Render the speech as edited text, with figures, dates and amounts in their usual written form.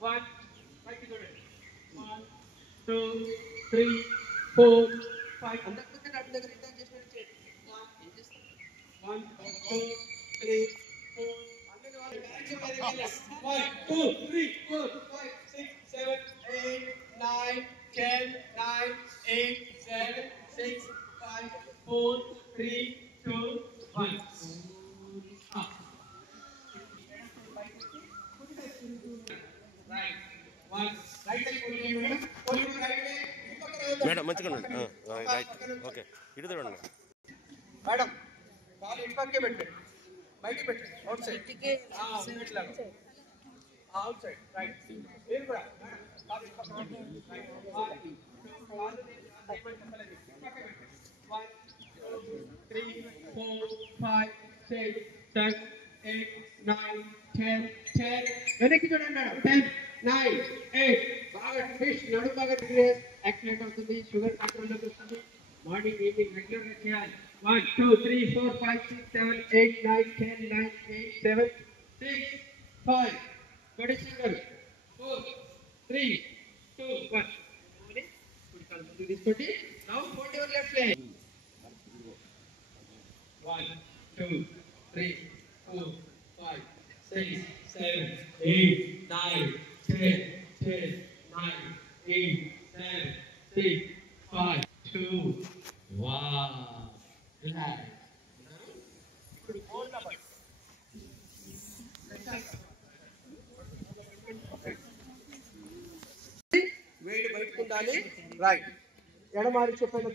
1 పైకి చూడండి 1 2 3 4 5 అందరికీ నడుము దగ్గర ఇందాక చేసినట్టు చేయండి 1 2 3 4 అందరూ వాళ్ళ డైరెక్షన్ మీద వెళ్ళండి 1 2 3 4 5 6 7 8 9 10 9 8 7 6 5 4 3 2 1 up right one right side put right madam మంచిగా ఉండండి రైట్ ఓకే ఇటు చూడండి మేడం కాలు ఇటు పక్కే పెట్టండి బయటికి పెట్టండి out side out side right మీరు కూడా కాలు ఇటు పక్క పెట్టండి రైట్ 1 2 కాలు పక్కకే పెట్టండి 1 2 3 4 5 6 7 8 9 10 10 వెనక్కి చూడండి మేడం 10 9 8 బాగా ఫిష్ నడుము బాగా యాక్టివేట్ అవుతుంది షుగర్ కంట్రోల్లోకి వస్తుంది మార్నింగ్ ఈవినింగ్ రెగ్యులర్గా చేయాలి 1 2 3 4 5 6 7 8 9 10 9 8 7 6 5 body single 4 3 2 1 తీసుకోండి now hold your left leg 1 2 3 4 5 6 7 8 9 10 10 9 8 7 6 5 2 wow relax ఇప్పుడు hold up వేడి బయటకు ఉండాలి రైట్ ఎడమారి చెప్పిన